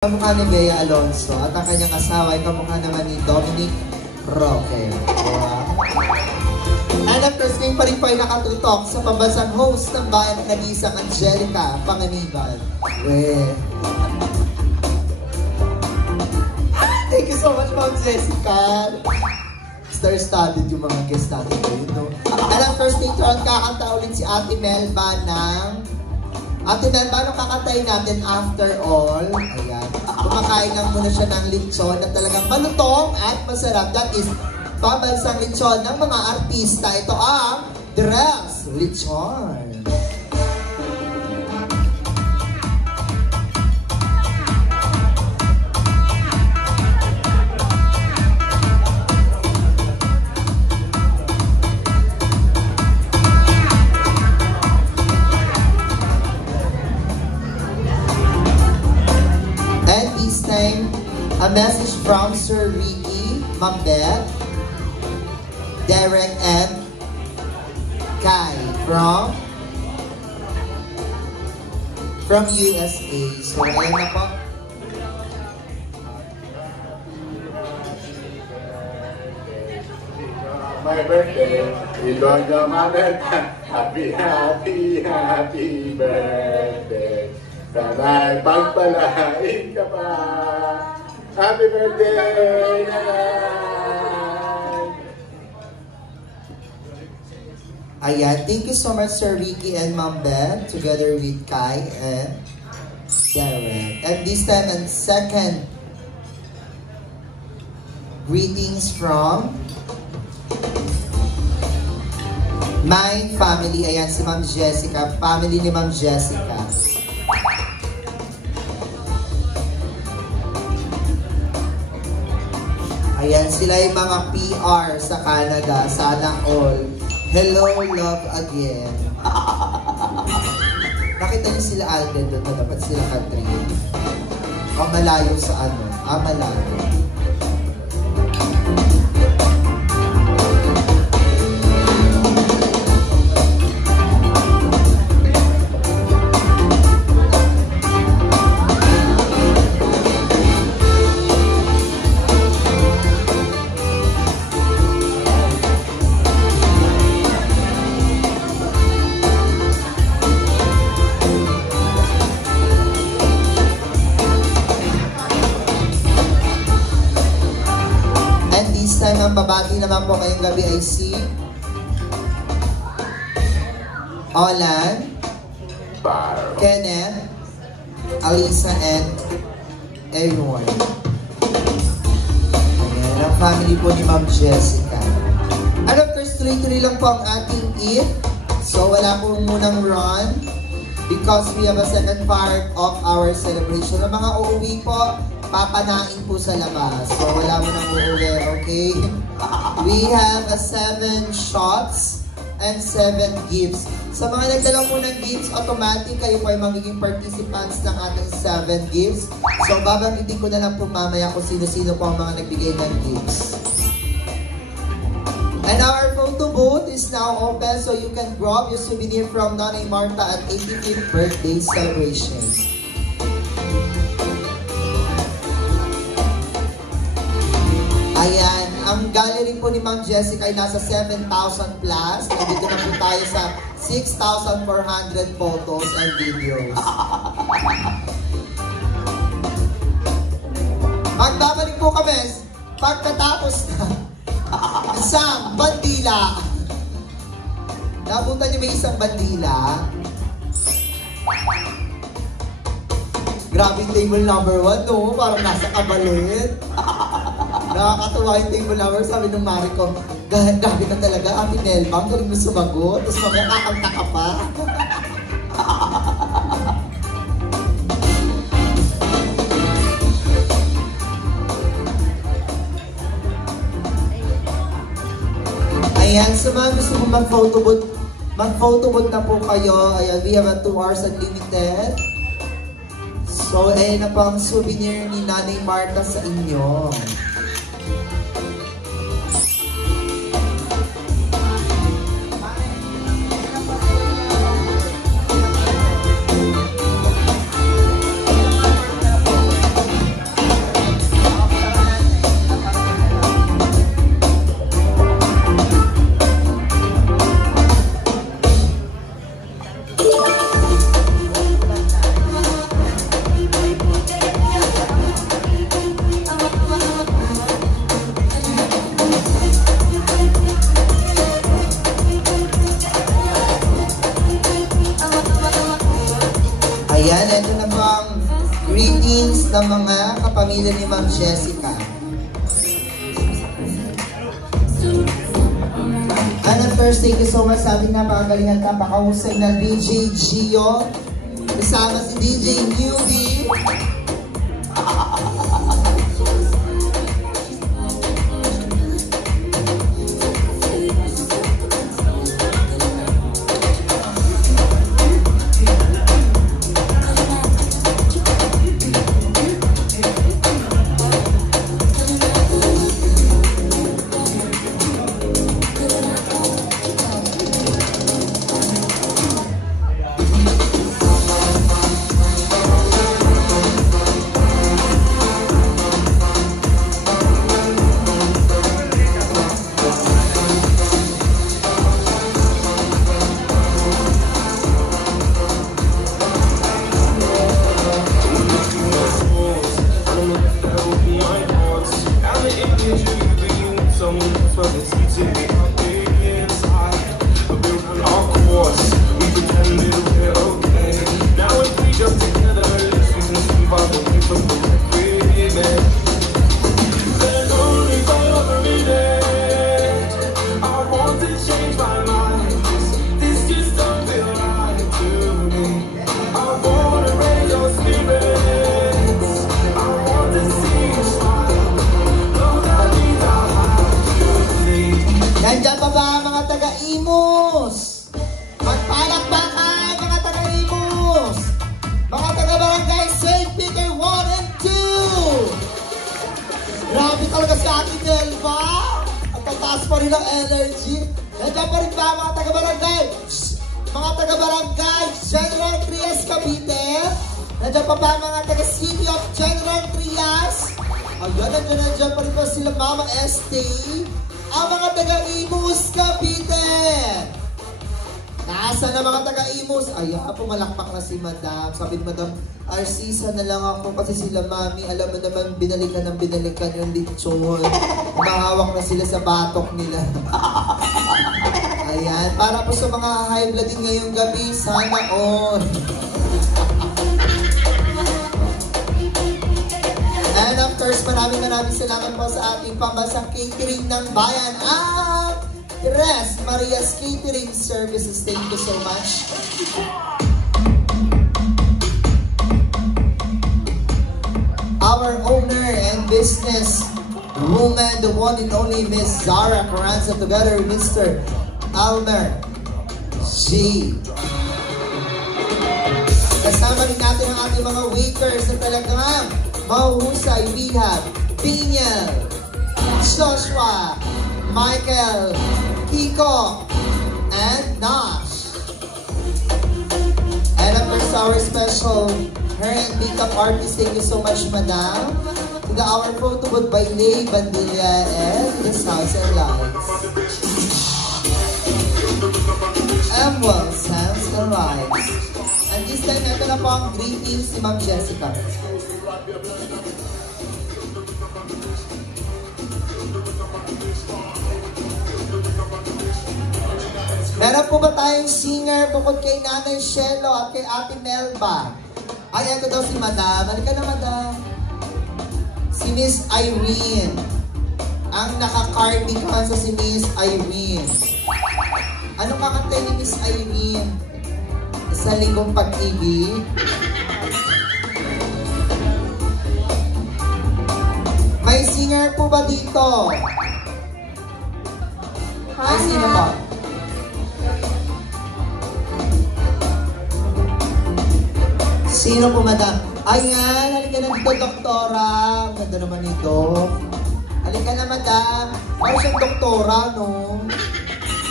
Kamukha ni Bea Alonzo at ang kanyang asawa ay kamukha naman ni Dominic Roque. And of course, ngayon pa rin po ay nakatutok sa pambansang host ng bayan na isang Angelica Panganiban. Thank you so much, Ma'am Jessica. Star-studded yung mga guest natin ngayon, no? And of course, later on, kakanta ulit si Ate Melba ng... Ate Melba, anong kakantayin natin after all? Ayan. Kumakain lang muna siya ng lechon na talagang malutong at masarap. That is, pambansang lechon ng mga artista. Ito ang Dress Lechon. A message from Sir Ricky, Ma'am Beth, Derek, and Kai from USA. So, ayan na po. My birthday, Lord of Mother, happy, happy, happy birthday. Sana'y pagpalain ka pa. Happy birthday, Nanay! Ayan, thank you so much, Sir Ricky and Ma'am Beth, together with Kai and Derek. And this time, and second, greetings from my family. Ayan, si Ma'am Jessica, family ni Ma'am Jessica. Ayan, sila yung mga PR sa Canada. Sana all. Hello, love again. Nakita niyo sila Alden doon na dapat sila Catherine. O malayo sa ano? Malayo. Ang babati naman po ngayong gabi ay si Olan, Kenneth, Alisa, and everyone. Ayan, ang family po ni Ma'am Jessica. And of course, tuloy-tuloy lang po ang ating eat. So, wala po munang run because we have a second part of our celebration. Ang mga uuwi po, papanain po sa labas. So, wala mo nang uuwi, okay? We have 7 shots and 7 gifts. Sa mga nagdala po ng gifts, automatic kayo po ay magiging participants ng ating 7 gifts. So, babanggitin ko na lang po mamaya kung sino-sino po ang mga nagbigay ng gifts. And our photo booth is now open so you can grab your souvenir from Nanay Marta at 85th birthday celebration. Ayan, ang gallery po ni Ma'am Jessica ay nasa 7,000 plus. Nandito na po tayo sa 6,400 photos and videos. Magbabalik po kami pagkatapos na isang bandila. Napunta niyo may isang bandila. Grabe table number 1, no? Parang nasa kabalit. Nakakatuwa yung table number. Sabi ng mari ko, grabe ka talaga, Ate Nelma, galing mo sumagot. Tapos mamaya kakanta ka pa. Ayan, sa mga gusto mong mag-photo booth na po kayo. Ayan, we have a 2 hours unlimited. So, ayan na po ang souvenir ni Nanay Marta sa inyo. ng mga kapamilya ni Ma'am Jessica. And at first, thank you so much sa ating napakagaling at napakahusay na DJ Gio. Kasama si DJ Newbie. Nandiyan pa ba mga taga-Imus? Magpalakpakan mga taga-Imus! Mga taga-barangay St. Peter 1 and 2! Grabe talaga si Ate Nelva! At tataas pa rin ang energy. Nandiyan pa rin ba mga taga-barangay? Mga taga-barangay General Trias Cavite? Nandiyan pa ba mga taga-City of General Trias? Ayun, nandiyan pa rin ba sila Mama Estee? Ang mga taga-Imus Cavite! Nasaan na mga taga-Imus? Ayan, pumalakpak na si Madam. Sabi ni Madam, Arcisa na lang ako kasi sila Mami. Alam mo naman, binalikan yung lechon. Mahawak na sila sa batok nila. Ayan, para po sa mga high blood din ngayong gabi, sana on. And of course, maraming salamat po sa ating pambansang catering ng bayan, ang Tres Marias Catering Services. Thank you so much. Our owner and business woman, the one and only Miss Zara Carranza, together with Mr. Almer G. Kasama rin natin ang ating mga waiters na talagang mahuhusay. We have Pinyel, Joshua, Michael, Kiko, and Nash. And of course, our special hair and makeup artist, thank you so much, Madam. To the our photo booth by Lay Bandilla and This House and Lights. Well, sounds alright. And this time, ito na po ang greetings ni Ma'am Jessica. Meron po ba tayong singer bukod kay Nanay Shelo at kay Ate Melba? Ay, ito daw si Madam. Halika na, Madam. Si Miss Irene. Ang naka-cardigan sa si Miss Irene. Anong kakanta ni Miss Irene? Sa Linggong Pag-ibig? May singer po ba dito? May sino po? Sino po, Madam? Ayan, halika na dito, Doktora. Ang ganda naman ito. Halika na, Madam. Ay, siyang Doktora, no?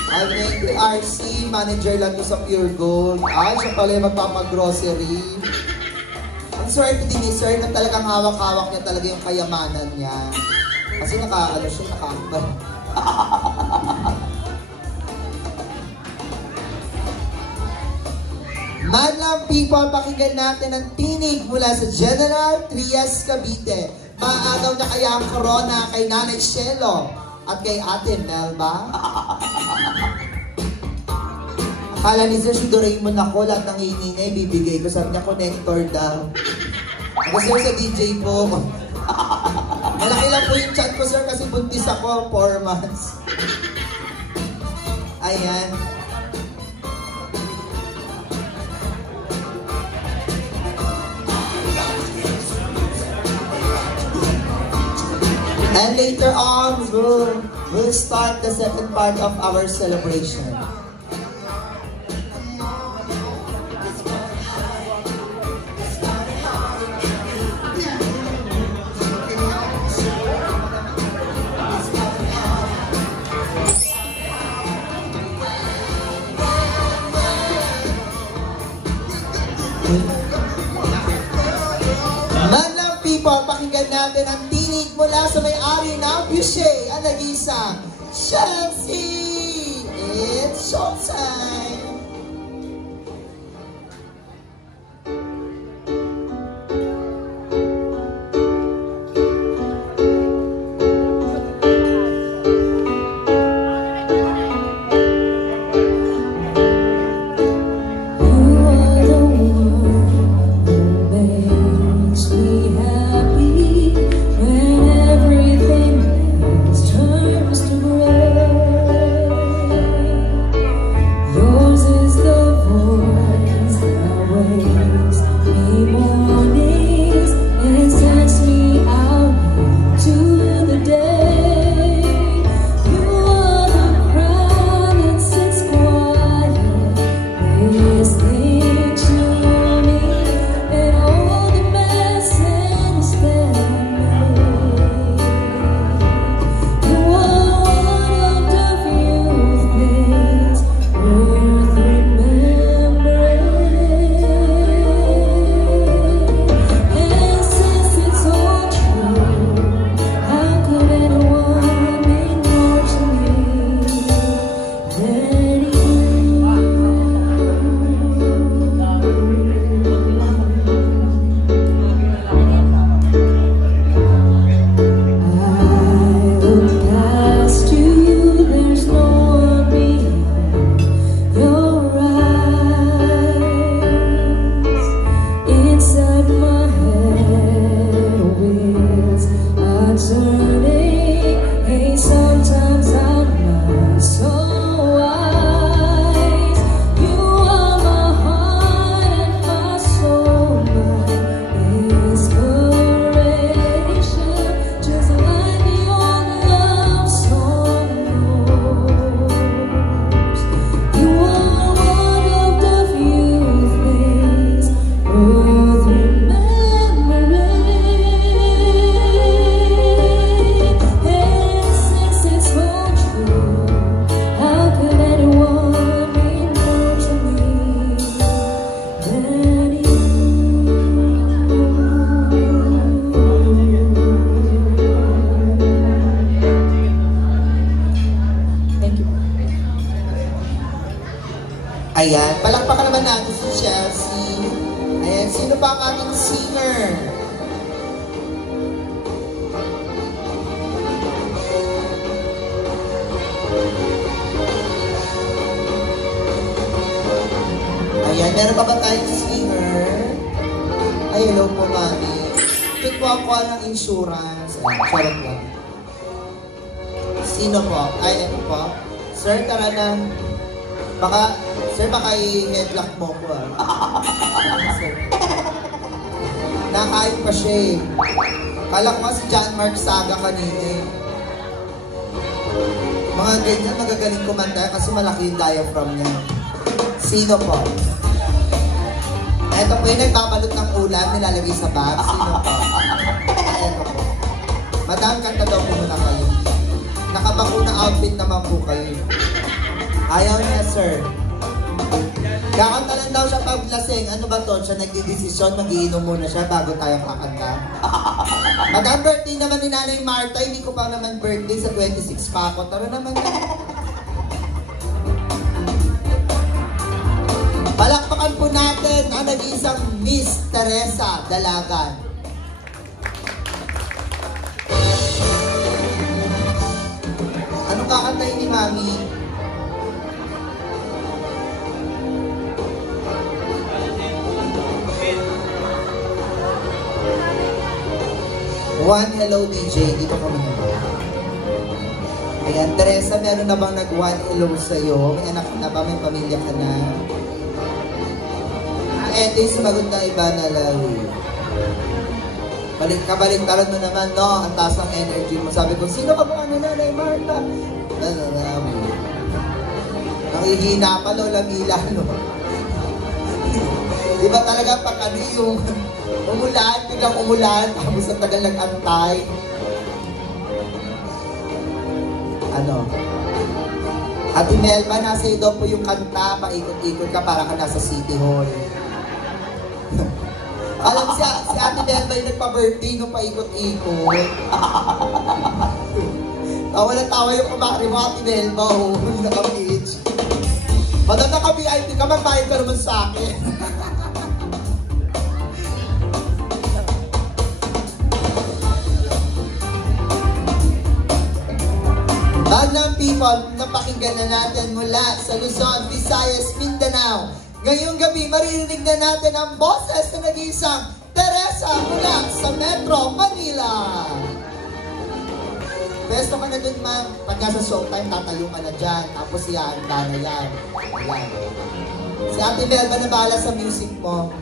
Ay, may RC, manager lang sa Pure Gold. Ay, siya pala yung magpapag-grocery. Ang swerte din ni Sir na talagang hawak-hawak niya talaga yung kayamanan niya. Kasi siya, nakaakbal. Madlang people, pakinggan natin ang tinig mula sa General Trias Cavite. Maagaw na kaya ang corona kay Nanay Shelo at kay Ate Melba? Akala ni Sir si Doraemon ako, lahat ng hininay bibigay ko. Sabi niya, connector daw. Kasi sa DJ po. Malaki lang po yung chat ko, sir, kasi buntis ako, 4 months. Ayan. And later on, we'll start the second part of our celebration. Manlang people, pakinggan natin ang tinig mula sa may-ari ng Boucher, ang nag-isang Chelsea! It's showtime! Ayan, palakpakan naman natin si Chelsea. Ayan, sino ba ang aming singer? Ayan, meron pa ba tayong singer? Ay, hello po, mami. Ito po ako ng insurance. Ayan, charot lang. Sino po? Ay, ito po. Sir, tara na. Baka, sir, baka i-headlock mo ko sir. Nakain pa siya eh. Kala ko si John Mark Saga kanina eh. Mga ganyan, magagaling kumanta kasi malaki yung diaphragm niya. Sino po? Ito po yung nagbabalot ng ulam, nilalagay sa bag. Sino po? Ito po. Madam, kanta daw po muna kayo. Nakabakuna outfit naman po kayo. Ayaw niya, sir. Kakanta lang daw siya pag lasing. Ano ba to? Siya nagdidesisyon, mag-iinom muna siya bago tayo kakanta. Madam, birthday naman ni Nanay Marta. Hindi ko pa naman birthday sa 26 pa ako. Tara naman na. Palakpakan po natin ang nag-iisang Miss Teresa Dalagan. Ano kakantayin ni Mami? One hello DJ, dito kami ngayon. Ayan, Teresa, meron na bang nag-one hello sa'yo? May anak ka na ba? May pamilya ka na? Ete, sumagot na iba na lalo. Kabalik talon mo naman, no? Ang taas ng energy mo. Sabi ko, sino ka ba Nanay Marta? Nakihina pa, Lola Mila, no? Di ba talaga pag ano yung umulan, biglang umulan, tapos ang tagal nag-antay. Ano? Ate Melba, nasa iyo daw po yung kanta, paikot-ikot ka para ka nasa City Hall. Alam si Ate Melba yung nagpa-birthday nung paikot-ikot. Tawa na tawa yung kumari mo, Ate Melba, oh, naka-pitch. Madam naka-VIP ka, magbayad ka naman sa akin. Magandang people, napakinggan na natin mula sa Luzon, Visayas, Mindanao. Ngayong gabi, maririnig na natin ang boses na nag-iisang Teresa mula sa Metro Manila. Pwesto ka na dun, ma'am. Pag nasa showtime, tatayo ka na dyan. Tapos ihanda na yan. Ayan. Si Ate Melba na bahala sa music mo.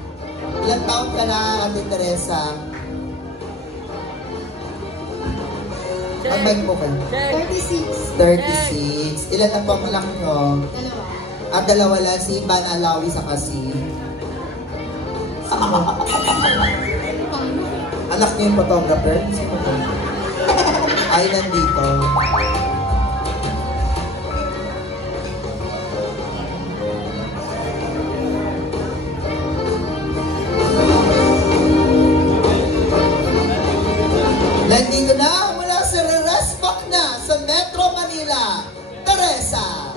Ilang taon ka na, Ate Teresa? Ang bag mo kayo? 36. 36. Ilan na po ang anak nyo? Dalawa. At dalawa lang, si Ivan Alawi sa kasi. Sino? Anak niyo yung photographer? Sino po? Ay, nandito. Nandito na mula sa Respac na sa Metro Manila, Teresa.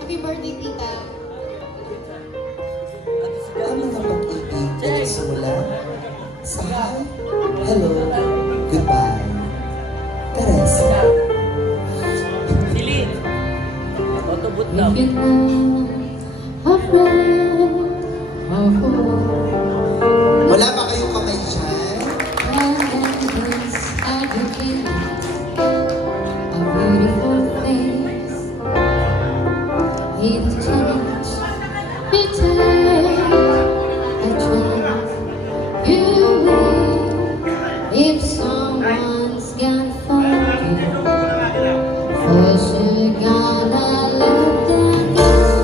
Happy birthday, tita. Ano na pag-ibig na simula? Sa hi, hello, goodbye, Teresa. Sili! Autobot daw. If you know a friend of hope, Wala ba kayong kamay dyan? and at the end, a beautiful face, it change, it take a chance. You will, if someone's gonna find you, first you gotta let them go.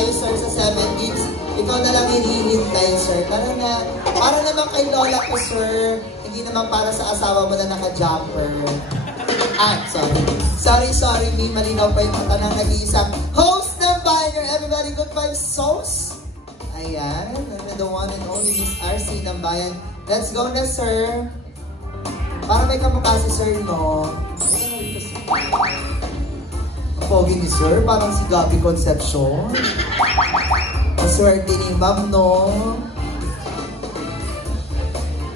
tayo, sir, sa 7 gigs. Ikaw na lang hinihintay, sir. Tara na. Para naman kay Lola ko, sir. Hindi naman para sa asawa mo na naka-jumper. Sorry, may malinaw pa yung mata ng nag-iisang host ng Bayan. Everybody, good vibes, sauce? Ayan, the one and only Miss RC ng Bayan. Let's go na, sir. Para may kamukha si sir, no? Ang pogi ni sir, parang si Gabby Concepcion. Maswerte ni ma'am, no?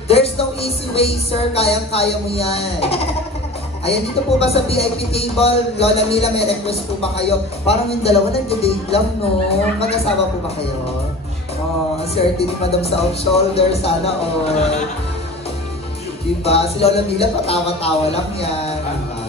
There's no easy way, sir. Kayang-kaya mo yan. Ayan, dito po ba sa VIP table? Lola Mila, may request po ba kayo? Parang yung dalawa nag-date lang, no? Mag-asawa po ba kayo? Oh, ang swerte ni Madam sa off-shoulder. Sana all. Diba? Si Lola Mila, patawa-tawa lang yan. Diba?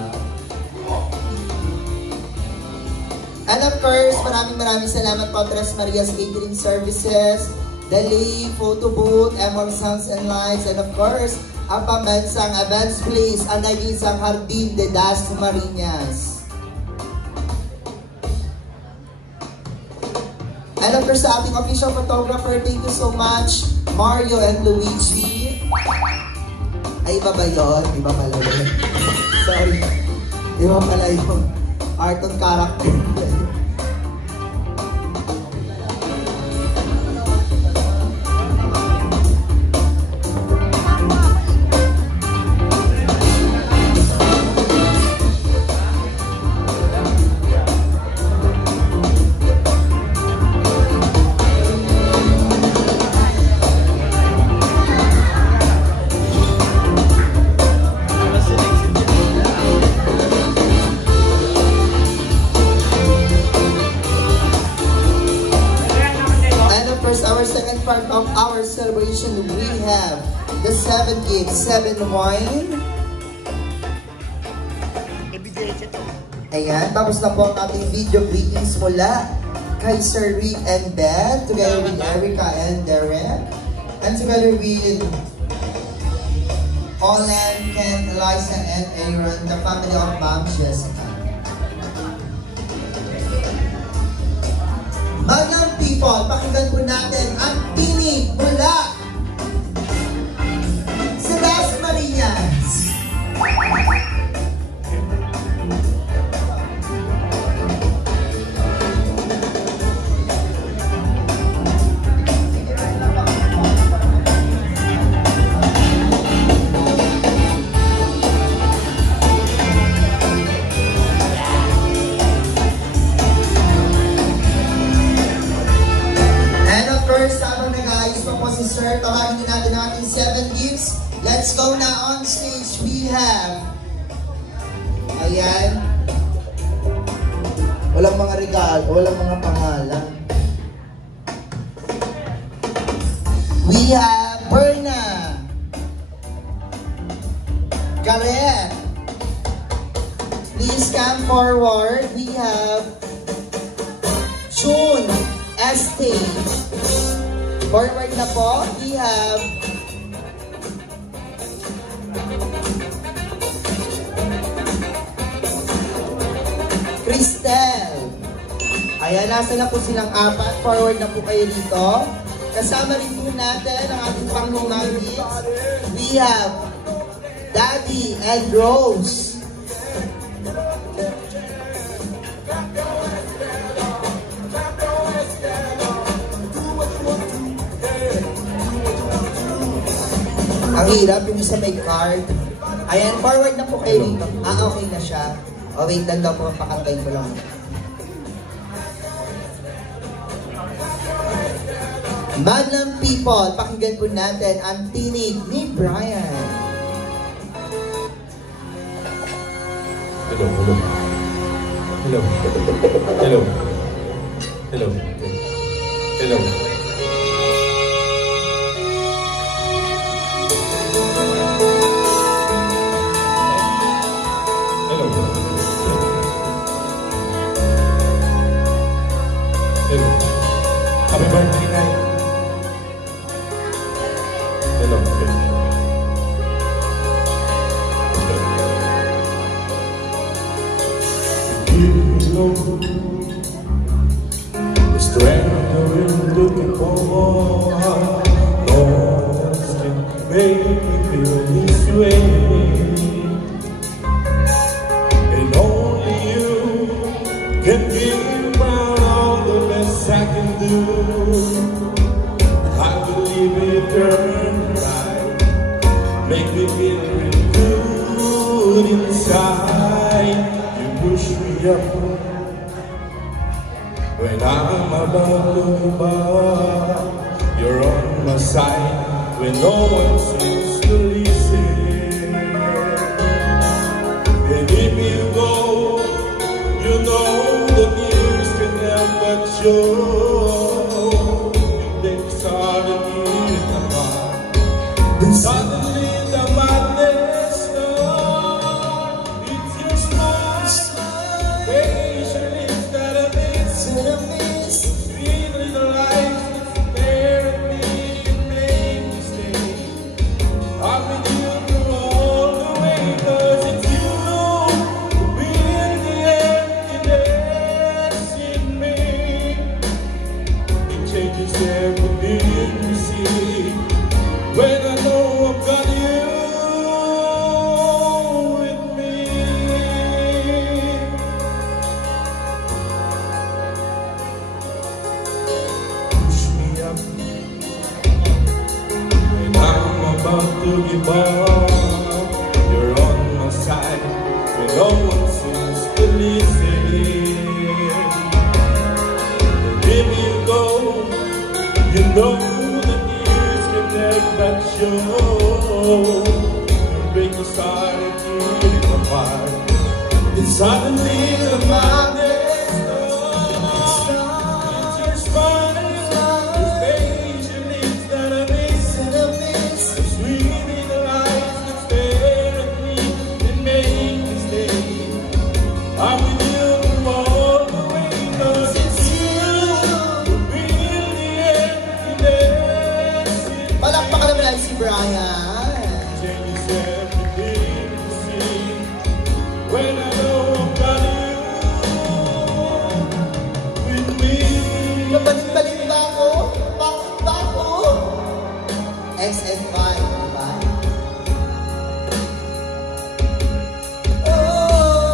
And of course, maraming salamat po, Tres Marias Catering Services, Dali, Photo Booth, Emor Sounds and Lights, and of course, ang pambansang events place, ang nag-iisang Jardín de Das Marinas. And of course, sa ating official photographer, thank you so much, Mario and Luigi. Ay, iba ba yun? Iba pala yun. Sorry. Iba pala yung art on character. Part of our celebration, we have the 7 gigs, 7 wine. Ayan, tapos na po ang ating video greetings mula kay Sir Rick and Beth, together with Erica and Derek, and together with Olan, Ken, Eliza, and Aaron, the family of Ma'am Jessica. Mga people, pakinggan po natin ang tinig mula sa Das Marinas. Sir, tawagin din natin ang ating 7 gifts. Let's go na on stage. We have, ayan, walang mga regalo, walang mga pangalan. We have Berna, Gareth. Please come forward. We have June, Estate. Forward na po, we have Cristel. Ayan, nasa na po silang 4. Forward na po kayo dito. Kasama rin po natin ang ating panglumangis. We have Daddy and Rose. Ang hirap yung isa may card. Ayan, forward na po kayo rito. Okay na siya. O, wait lang daw po, pakantay ko lang. Madlang people, pakinggan po natin ang tinig ni Brian. Hello, hello. Hello. Hello. Hello. Hello. Happy birthday, Kai. Hello. Hello. Mr. been looking for. No one else can make me feel this way. And only you can give out all the best I can do. I believe it turn right, make me feel real good inside. You push me up when I'm about to give up. You're on my side when no one seems to listen. And if you go, you know the news can help but show. Suddenly the madness starts. It's your smile, patience that I miss. Really the lights that stare at me and make me stay. I'm with you through all the way, 'cause it's you who fill the emptiness in me. It changes everything you see. When I know I've got you with me. Push me up when I'm about to give up. You're on my side when no one seems to listen. And if you go, you know that show break the start and tear it apart. And suddenly the madness starts. It's your smile, your patient lips that I miss. It's really the lights that stare at me and make me stay. I'm with you all the way, 'cause it's you who fill the emptiness. Palakpakan naman natin si Brian. Changes everything you see. When I know I've got you with me. Nabalik-balik ba ako? Bakit ba ako? XF5, diba? Oh,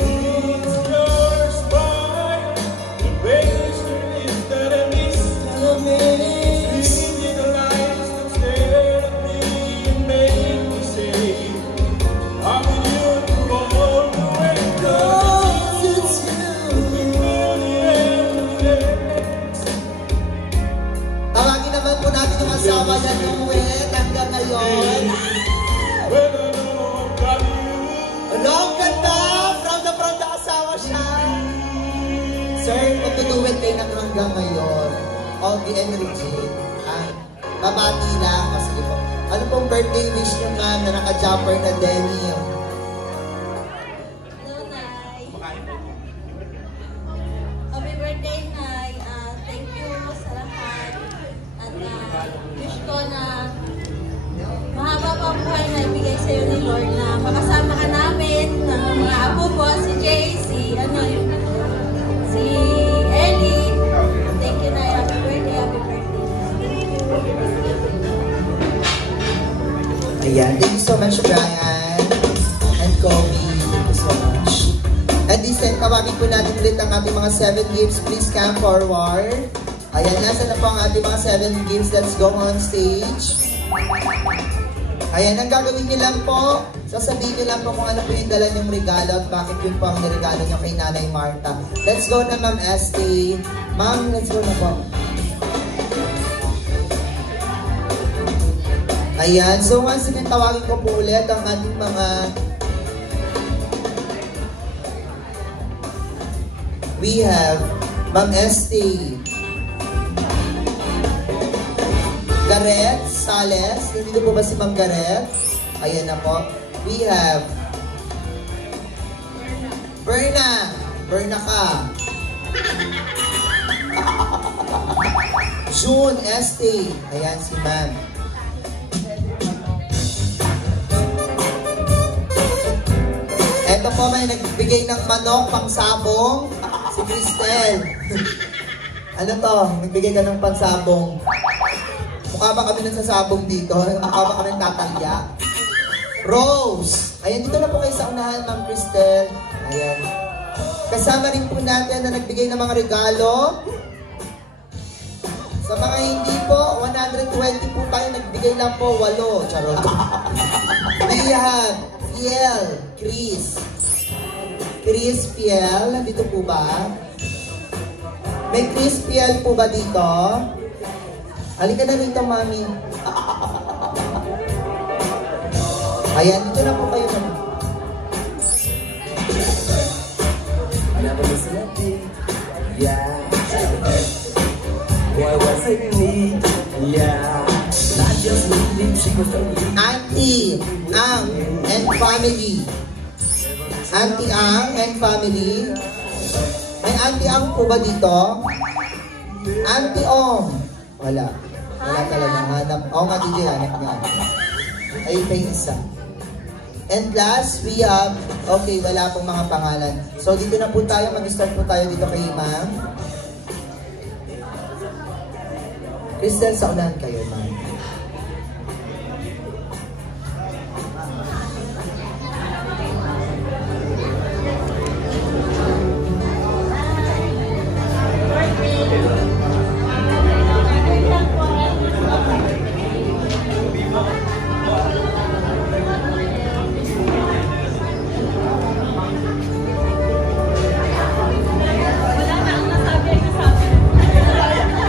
It's your smile, the patient lips that I miss. Really the lights that stare at me and make me say, I'm with you through all the way, 'cause it's you who fill the emptiness. tawagin naman po natin yung asawa na Noel hanggang ngayon. When I know I've got you. Ano, ang ganda! Proud na asawa siya. Sir, magtutuwid kayo na hanggang ngayon. Augie and Regine. Babati lang. O, sige po. Ano pong birthday wish niyo, ma'am, na naka-jumper na denim? Hello, Nay. Happy birthday, Nay. Thank you sa lahat. At wish ko na mahaba pa ang buhay na ibigay sa'yo ni Lord, na makasama ka namin, ng mga apo ko, si Jay, si Ellie. Thank you, Nay. Happy birthday, happy birthday. Ayan. Thank you so much, Brian. And Kobe. Thank you so much. At this time, tawagin po natin ulit ang ating mga 7 gifts. Please come forward. Ayan, nasa na po ang ating mga 7 gifts. Let's go on stage. Ayan, ang gagawin niyo lang po, sasabihin niyo lang po kung ano po yung dala niyong regalo at bakit yun po ang niregalo niyo kay Nanay Marta. Let's go na, Ma'am Estee. Ma'am, let's go na po. Ayan, so once again, tawagin ko po ulit ang ating mga we have Ma'am Estee, Gareth Sales. Nandito po ba si Ma'am Gareth? Ayan na po. We have Berna. Berna ka. June Estee. Ayan si Ma'am. Eto po, may nagbigay ng manok pang sabong. Si Cristel. Ano to? Nagbigay ka ng pansabong. Mukha ba kami nagsasabong dito? Mukha ba kami tatalya? Rose! Ayan, dito na po kayo sa unahan, Ma'am Cristel. Ayan. Kasama rin po natin na nagbigay ng mga regalo. Sa mga hindi po, 120 po tayo. Nagbigay lang po, 8. Charot. We have Piel, Chris. Chris Piel, nandito po ba? May Chris Piel po ba dito? Halika na rito, Mami. Ayan, dito na po kayo. Never miss a beat, yeah. Boy, was it me, yeah. Not just me, she was the Auntie Ang and family. Auntie Ang and family. May Auntie Ang po ba dito? Auntie Ong. Wala. Wala talaga. Hanap. Oo nga, DJ. Hanap niya. Ayun pa yung isa. And last, we have, okay, wala pong mga pangalan. So, dito na po tayo. Mag-start po tayo dito kay Ma'am. Crystal, sa unahan kayo, Ma'am.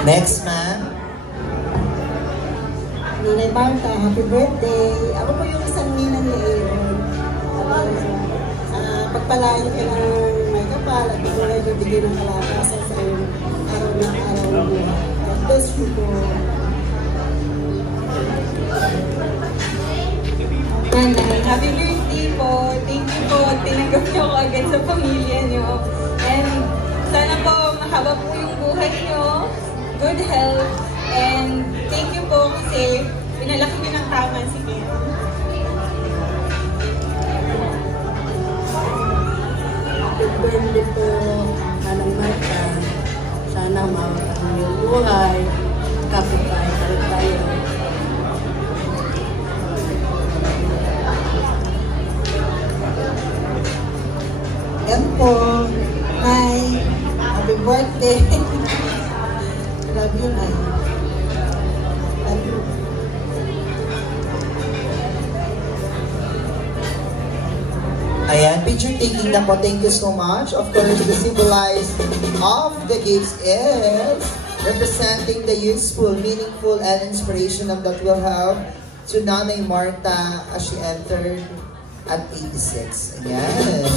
Next, ma'am. Ninay Marta, happy birthday. Ako po yung isang ninang Leon. Pagpalain ka ng may kapal at pagpalain yung bigay ng kalakasan sa iyong araw na araw mo. God bless you po. Nanay, happy birthday po. Thank you po. Tinanggap niyo ako agad sa pamilya niyo. And sana po mahaba po yung buhay niyo. Good health. And thank you po kasi pinalaki niyo ng tama si Ken. Happy birthday po, Nanay Marta. Sana mawala ang iyong buhay. Kapit tayo. Yan po. Hi. Happy birthday. Love you, Nay. Love you. Ayan, picture taking na po. Thank you so much. Of course, the symbolize of the gifts is representing the useful, meaningful, and inspirational that will help to Nanay Marta as she entered at 86. Ayan.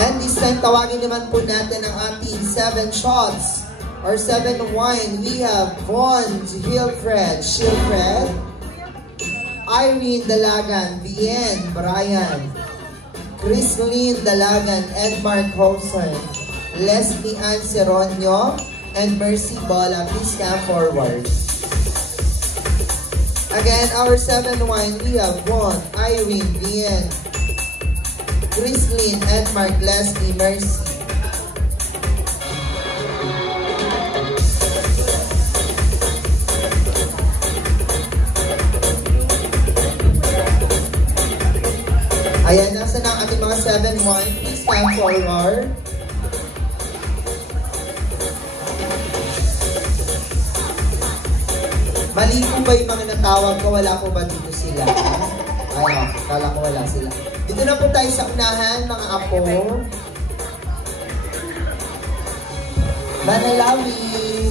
And this time, tawagin naman po natin ang ating 7 shots or 7 wine. We have Von Hilfred, Shilfred, Irene Dalagan, Bien, Brian, Chrislyn Dalagan, Edmark Hosen, Leslie Ann Seronio, and Mercy Bola. Please come forward. Again, our 7 wine, we have Von, Irene, Bien, Chrislyn, Edmark, Leslie, Mercy. Ayan, nasa na ang ating mga 7 wine. Please come forward. Mali po ba yung mga natawag ko? Wala po ba dito sila? Ay, kala ko wala sila. Dito na po tayo sa unahan, mga apo. Manalawi.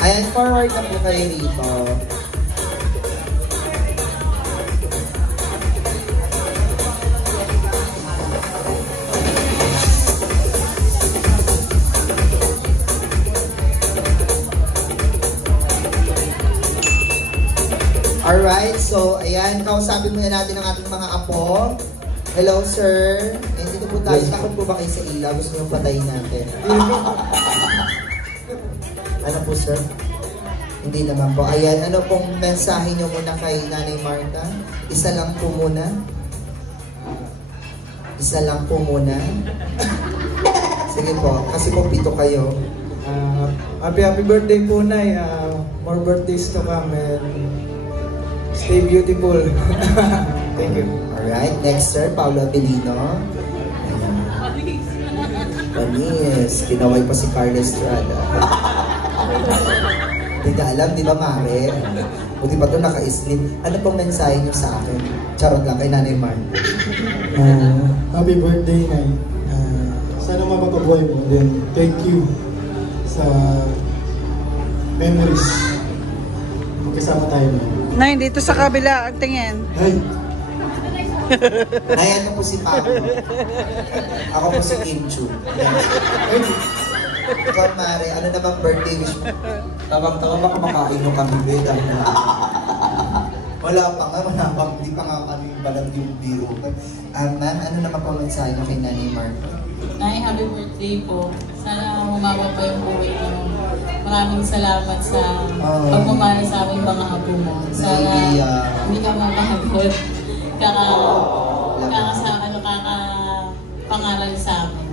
Ayan, forward na po kayo rito. Alright, so ayan, kausapin muna natin ang ating mga apo. Hello, sir. And dito po tayo. Takot po ba kayo sa ilaw? Gusto nyo patayin natin? Ano po, sir? Hindi naman po. Ayan, ano pong mensahe nyo muna kay Nanay Marta? Isa lang po muna. Isa lang po muna. Sige po, kasi po pito kayo. Happy birthday po, Nay. More birthdays to come and stay beautiful. Thank you. Alright, next sir, Paolo Abilino. Panis, kinaway pa si Carlos Estrada. Hindi ka alam, di ba, Mare? Buti pa ito naka-sleep. Ano pong mensahe niyo sa akin? Charot lang kay Nanay Marta. Happy birthday, Nay. Sana mapapabuhay mo. Then, thank you sa memories. Magkasama tayo na. Nay, dito sa kabila, ang tingin. Ay! Ayan na po si Pao. Ako po si Kim Chu. Ikaw, Mare, ano namang birthday wish mo? Tawag-tawag baka makain mo kami, Beda. Wala pa, hindi pa nga kami balag yung biro. Ma'am, ano naman po mensahe nyo kay Nanay Marta? Nay, happy birthday po. Sana humaba pa yung buhay niyo. Maraming salamat sa pagmamahal sa aming mga apo mo. Sana hindi ka mapahagod. Kakapangaral sa amin.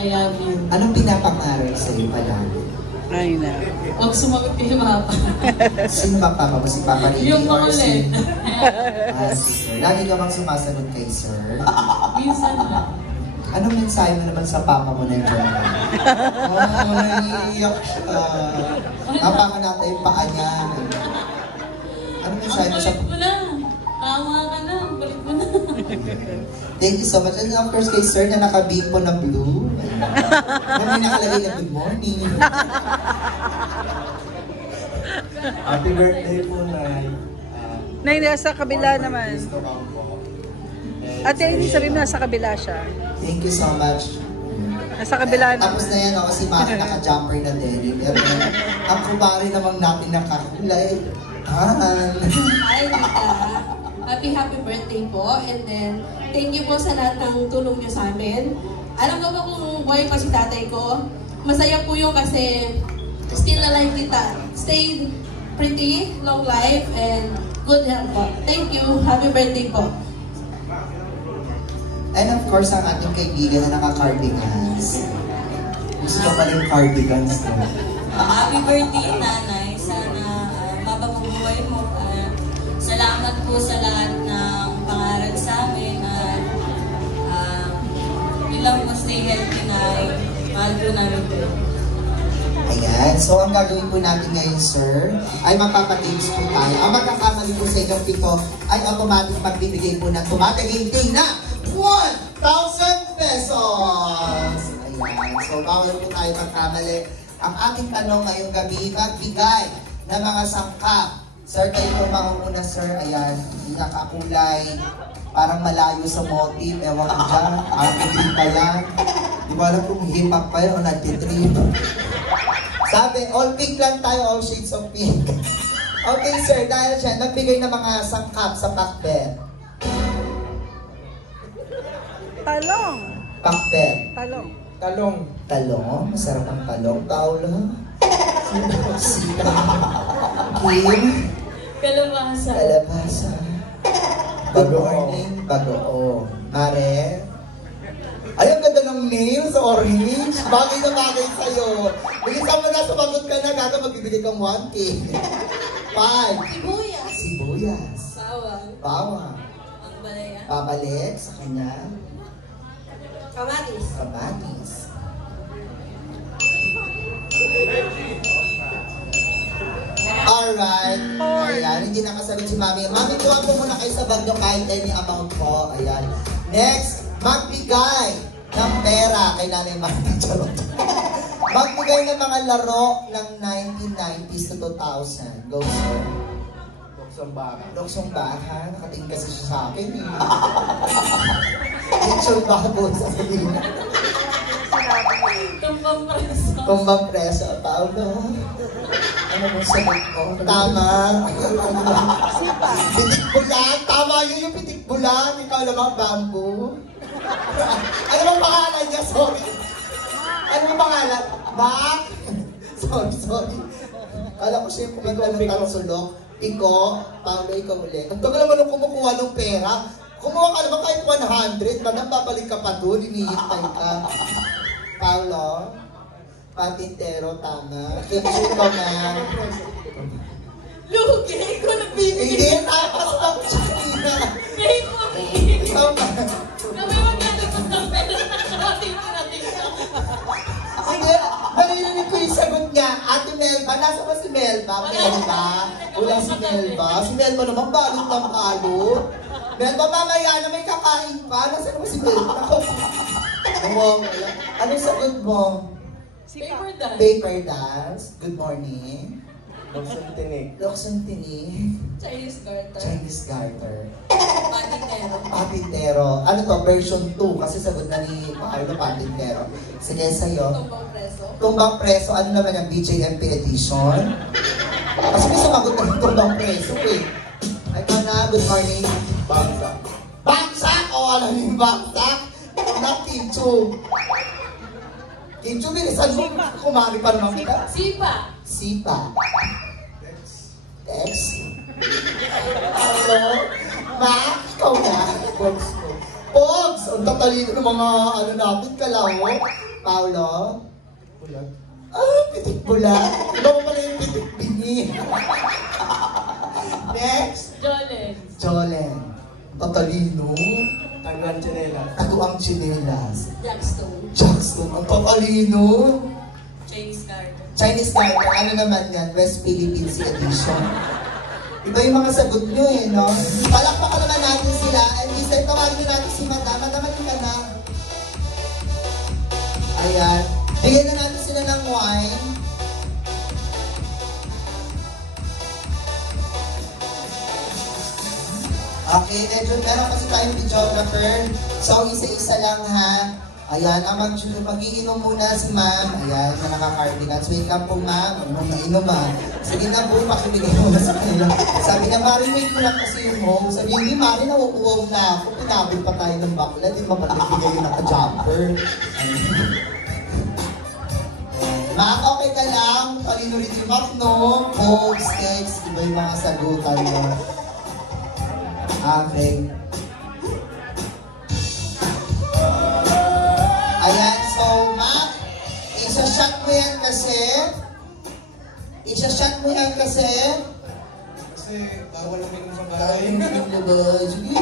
I love you. Anong pinapangaral sa iyo palagi? Ay na. Huwag sumagot kayo mga pa. Sino ba papa mo? Si Papa Rini? Yung makulit. Si Sir. Lagi ka bang sumasagot kay Sir? Minsan lang. Anong mensahe mo naman sa papa mo nandiyan? Naiiyak siya. Napakanap na yung paa niya. Anong mensahe mo sa... Balik mo na. Tama ka na. Balik mo na. Thank you so much. And of course kay Sir na naka-big po na blue. May nakalagay na good morning. Happy birthday po, Nay. Nay, nasa kabila naman. Ate, hindi sabihin mo nasa kabila siya. Thank you so much. Nasa kabila naman. Tapos na yan ako si Mari naka-jumper na din. Pero ang kumari namang natin nakakulay. Hi, Rita. Happy birthday po. And then, thank you po sa lahat ng tulong niyo sa amin. Alam mo ba kung buhay pa si tatay ko? Masaya po yung kasi still alive kita. Stay pretty, long life, and good health po. Thank you. Happy birthday po. And of course, ang ating kaibigan na naka-cardigans. Gusto pa pala yung cardigans na. Happy birthday, Nanay. Sana mapapabuhay mo. Salamat po sa lahat ng pangarap sa amin. At ilang mo stay healthy, Nay. Mahal po namin po. Ayan. So, ang gagawin po natin ngayon, sir, ay mapapatips po tayo. Ang magkakamali po sa inyong pito ay automatic magbibigay po ng tumataginting na 1,000 pesos! Ayan. So, bawal po tayo magkamali. Ang ating tanong ngayong gabi, magbigay ng mga sangkap. Sir, kayo po mangunguna, sir. Ayan. Pinakakulay. Parang malayo sa motive. Ewan ko dyan. RPG pa yan. Di ba alam kung hip-hop pa yun o nag-trip. Sabi, all pink lang tayo. All shades of pink. Okay, sir. Dahil siya, nagbigay ng mga sangkap sa pakbet. Talong. Pakbet. Talong. Talong. Talong? Masarap ang talong. Paolo? Sita. Kim? Kalabasa. Kalabasa. Good morning. Bagoong. Mare? Ay, ang ganda ng nails, orange. Bagay na bagay sa'yo. Bilisan mo na, sumagot ka na. Gato, magbibigay kang 1K. 5. Sibuyas. Sibuyas. Bawang. Bawang. Ang balaya. Babalik sa kanya. Kamatis. Kamatis. Alright. Ayan, hindi nakasagot si Mami. Mami, tuwag po muna kayo sa bag nyo kahit any amount po. Ayan. Next, magbigay ng pera kay Nanay Marta. Magbigay ng mga laro ng 1990s to 2000. Go, sir. Luksong baka. Luksong baka. Nakatingin kasi siya sa akin. Luksong baka po sa sabihin. Tumbang preso. Tumbang preso. Paolo. Ano mo sagot mo? Tama. Pitik bulan. Tama yun yung pitik bulan. Ikaw lamang bamboo. Ano bang pangalan niya? Sorry. Ano bang pangalan? Mac? Sorry. Kala ko siya yung kumanta ng Tansulok. Iko, Paolo, ikaw ulit. Ang tagal naman nung kumukuha ng pera. Kumuha ka naman kahit 100, madam, babalik ka pa doon, hinihintay ka. Paolo, patintero, tama. Kinsu ko na. Lugi, ikaw nagbibigay. Hindi, tapas lang siya, Ina. May mo, Ikaw ba? kami maglalabas ng pera na nakarating ko natin ka. Sige, narinig ko yung sagot niya. Ate Melba, nasa ba si Melba? Melba? Wala si Melba. Si Melba naman, balot ng balot. Melba, mamaya na may kakain pa. Nasaan ba si Melba? Anong sagot mo? Paper dance. Paper dance. Good morning. Luksong tinig. Luksong tinig. Chinese garter. Chinese garter. Patintero. Patintero. Ano to? Version 2. Kasi sagot na ni Paolo Patintero. Sige, sa'yo. Tumbang preso. Tumbang preso. Ano naman ang BJMP edition? Kasi may sumagot na ng tumbang preso eh. Ikaw na, good morning. Bangsa. Bagsak! O, alam niyo yung bagsak? Not Kinchu. Kinchu, bilisan mo. Kumari pa naman kita. Sipa. Sipa. Tex. Ano? Ma, ikaw na. Pogs ko. Pogs! Ang tatalino ng mga ano natin, kalaho. Paolo. Bulag. Ah, pitik bulag. Iba mo pala yung pitik bingi. Next. Jolen. Jolen. Tatalino. Tanggal tsinelas. Katuang chinelas. Jackstone. Jackson. Ang tatalino. Chinese garter. Chinese garter, ano naman yan? West Philippines edition. Iba yung mga sagot nyo eh, no? Palakpakan naman natin sila. And this time, tawagin natin si Madam. Madam, ano ka na? Ayan. Bigyan na natin sila ng wine. Okay, medyo meron kasi tayong videographer. So, isa-isa lang ha. Ayan, ang mag-iinom muna si ma'am. Ayan, na naka-cardigans. Wait lang po ma'am. Inom ha. Sige na po, pakibigay mo na sa kanila. Sabi niya, Mari, wait mo lang kasi yung home. Sabi hindi, Mari, nauuwaw na ako. Pinabot pa tayo ng bakla. Di ba magbigay yung naka-jumper? Ma'am, okay ka lang. Talino rin yung map, no? Coke, steaks, iba yung mga sagutan mo. Okay. Ayan, so ma'am, isa-shot mo yan kasi. Isa-shot mo yan kasi. Kasi bawal naman yung sa Tayo bahay. yung pinagluboy. Sige.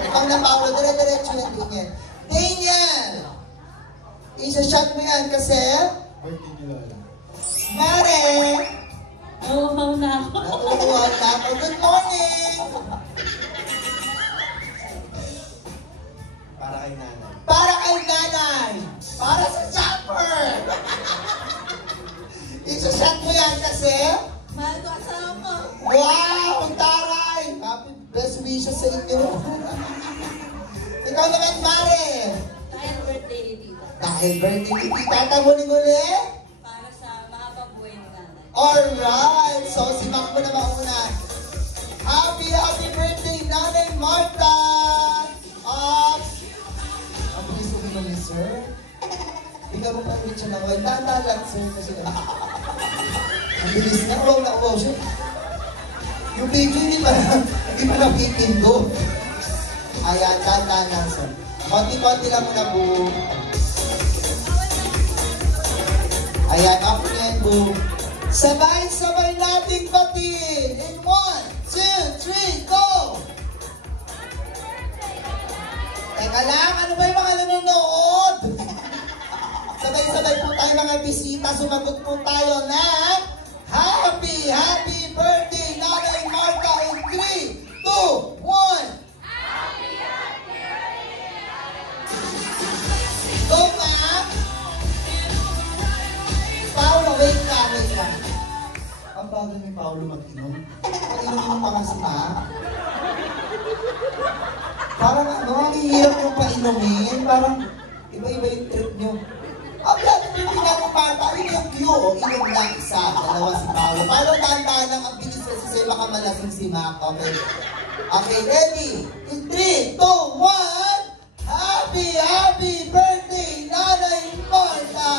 Ikaw na, Paolo, dire-diretso yan din yan. Daniel! Isa-shot mo yan kasi. Birthday ni Lola. Mare! Nauuhaw na ako. Natutuwa na ako. Good morning! Para kay nanay. Para kay nanay! Para sa jumper! Isa-shot mo yan kasi. Mahal ko asawa mo. Wow! Ang taray! Happy best wishes sa inyo. Ikaw naman, Mare! Dahil birthday ni Tita. Dahil birthday ni Tita, tamuling-uli? Para sa mahabang buhay ni nanay. Alright! So, si Mac mo na mauna. Happy birthday, Nanay Marta! Ang bilis ko din ni Sir. Tingnan mo pa rin siya ng wine. Tanda lang, Sir. Kasi ang bilis na. Uwaw na uwaw siya. Yung video hindi pa napipindo. Ayan, tanda lang, Sir. Konti-konti lang muna, boom. Ayan, ako na yan, boom. Sabay-sabay nating batiin. In 1, 2, 3, go! Teka lang, ano ba yung mga nanonood? Sabay-sabay po tayo mga bisita. Sumagot po tayo na Happy birthday, Nanay Marta in 3, 2, 1. Go, ma'am! Paolo, wait lang. Ang bago ni Paolo mag-inom. Mag-inom pa nga si Ma. Parang ano, ang hihirap yung painumin. Parang iba-iba yung trip nyo. Ang bago yung pinag-upata, inom nyo. Inom lang isa. Dalawa si Paolo. Paolo, dahan-dahan lang ang bilis kasi sa'yo baka malasing si Ma. Okay. Okay, ready? In 3, 2, 1. Happy birthday, Nanay Marta!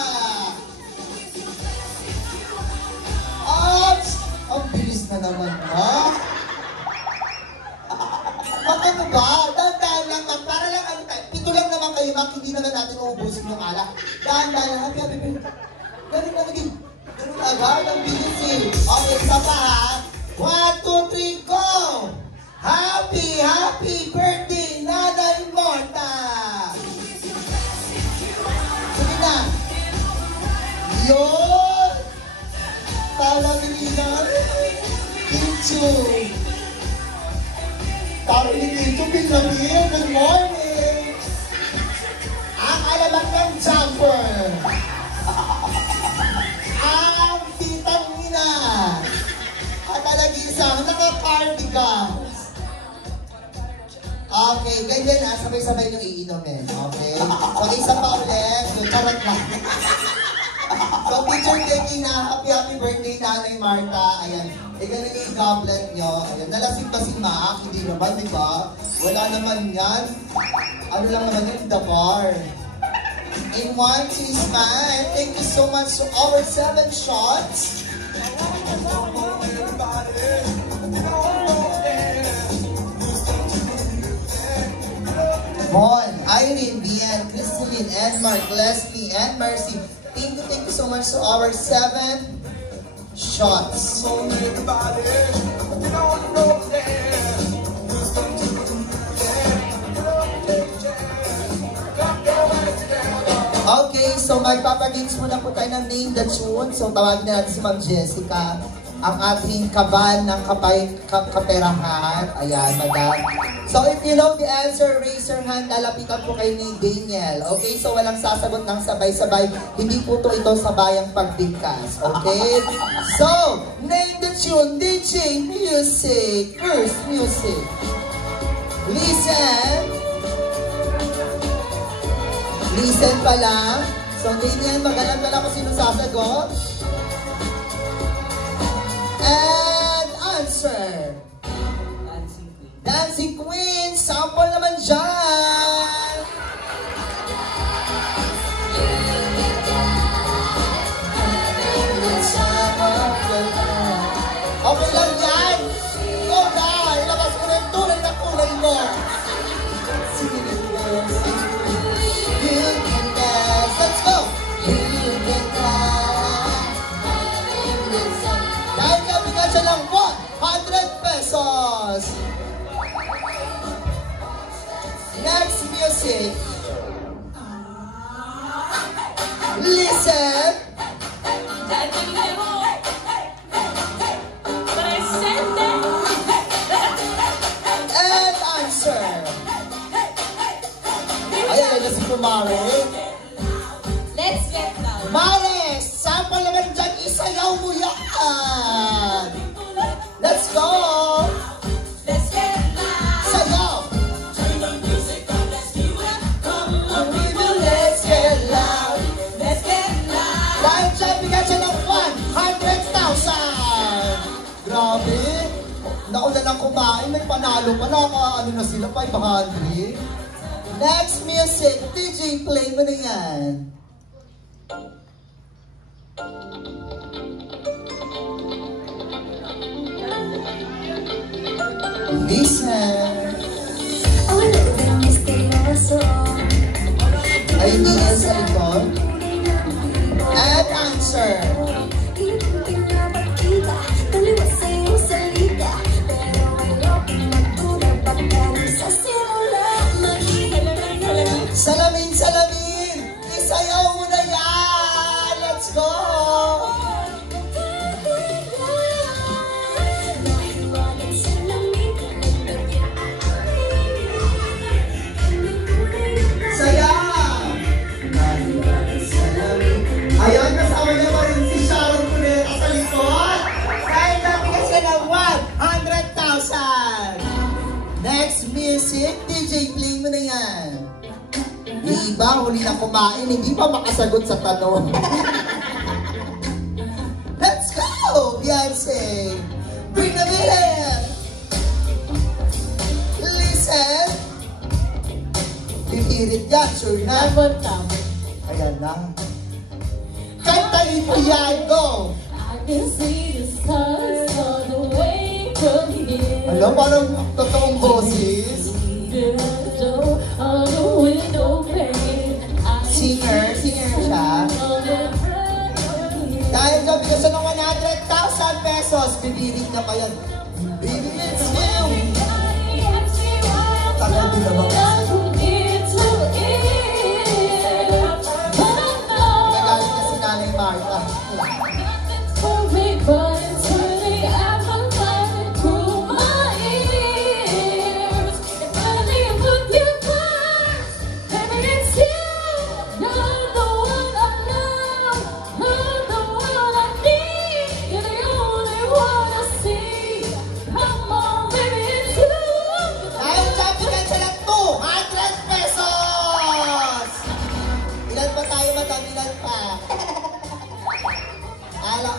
naman, ha? Ano ba? Dahan-dahan lang, ma'am. Para lang, pito lang naman kayo, ma'am. Hindi naman natin uubusin yung alak. Dahan-dahan lang. Happy, happy, happy. Ganun na lagi. Ganun agad ang bilis eh. Okay, isa pa ha. 1, 2, 3, go! Happy, happy birthday, Nanay Morta! Sige na. Yun! Talagang Tinchu! Tawag ni Tinchu, Pinamil, good morning! Ang alamat ng jumper! Ang titang ina! At alag-isang naka-cardigan! Okay, ganyan na, sabay-sabay yung iinumin. Okay? So, isa pa ulit. So, charot lang. So, picture taking na, happy birthday, Nanay Marta. Ayan. Ganun yung goblet nyo. Ayan. Nalasing ba si Mac? Hindi naman, di ba? Wala naman yan. Ano lang naman yun? The bar. In one cheese man, thank you so much to our 7 shots. Mon, Irene, Bien, Crystalline, and Mark, Leslie, and Mercy. Thank you so much to our 7 shots. Okay, so magpapagames muna po tayo ng Name the Tune. So tawagin na natin si Ma'am Jessica, ang ating kabal ng kaperahan. Ayan, madam. So if you know the answer, raise your hand. Lalapitan po kayo ni Daniel. Okay, so walang sasagot ng sabay-sabay. Hindi po ito sabayang pagbigkas. Okay? So, name the tune. DJ Music. First music. Listen. Listen pa lang. So, Daniel, magalang ka lang kung sino sasagot. And answer. Dancing Queen. Sample naman dyan. Okay lang yan. Go na. Ilabas mo na yung tunay na kulay mo. You can dance. Let's go. You can dance. Dahil ka bigyan siya ng 100 pesos. Next music. Listen. And answer. Ayan, na si Kumari. Let's get down. Maris, sample naman dyan, isayaw mo yan. Let's go. Let's get down. Sayaw. Turn the music up, let's do it. Come on, people, let's get loud. let's get loud. Dahil dyan, bigyan siya ng 100,000. Grabe. Nauna lang kumain, may panalo pa. Ano na sila, 500. Next music. DJ, play mo na yan. Listen. Ay, hindi yan sa likod. And answer. Salamin, salamin! Isayaw mo na yan! Let's go! Sayaw! Ayan, kasama niya pa rin si Sharon Cuneta sa likod. Dahil nabigas ka ng 100,000! Next music, DJ, play mo na yan. Yung iba, huli na kumain, hindi pa makasagot sa tanong. Let's go, Beyonce! Bring the minute! Listen! Pipirit yan, sure na. Ayan na. Kantahin mo yan, go! I can see the stars all the way Alam, parang totoong boses. Singer siya. Dahil dyan, bigyan siya ng 100,000 pesos. Bibirit na pa yan. Baby, it's you. Tagal din naman. Nagalit na si Nanay Marta.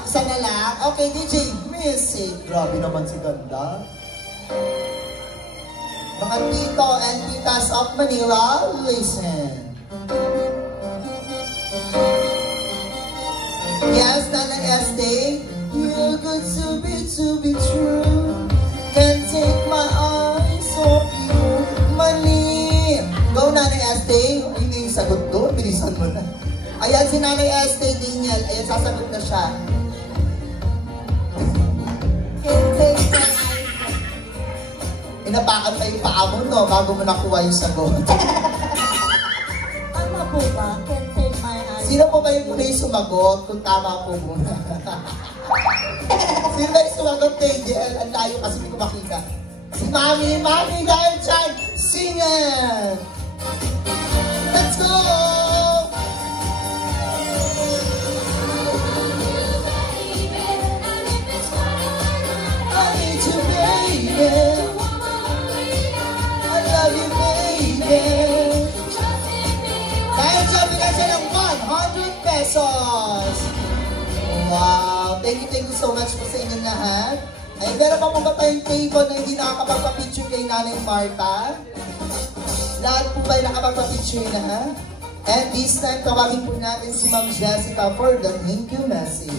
Isa na lang. Okay, DJ, music. Grabe naman si ganda. Mga tito and titas of Manila, listen. Yes, Nanay Este, you're good to be true. Can't take my eyes off you. Mali. Go, Nanay Este. Yun yung sagot ko. Bilisan mo na. Ayan si Nanay Este, Daniel. Ayan, sasagot na siya. Inapakan pa yung paa mo, no? Bago mo nakuha yung sagot. Tama po ba? Can't take my eyes. Sino po ba yung muna yung sumagot? Kung tama po muna. Sino ba yung sumagot, JL? Ang layo kasi hindi ko makita. Si Mami dahil dyan, singer! Let's go! I need you, baby. I love you, baby. Dahil dyan, bigyan siya ng 100 pesos. Wow! Thank you so much po sa inyong lahat. Ay, meron pa po ba tayong table na hindi nakakapagpa-picture kay Nanay Marta? Lahat po ba nakapagpa-picture na, ha? And this time, tawagin po natin si Ma'am Jessica for the thank you message.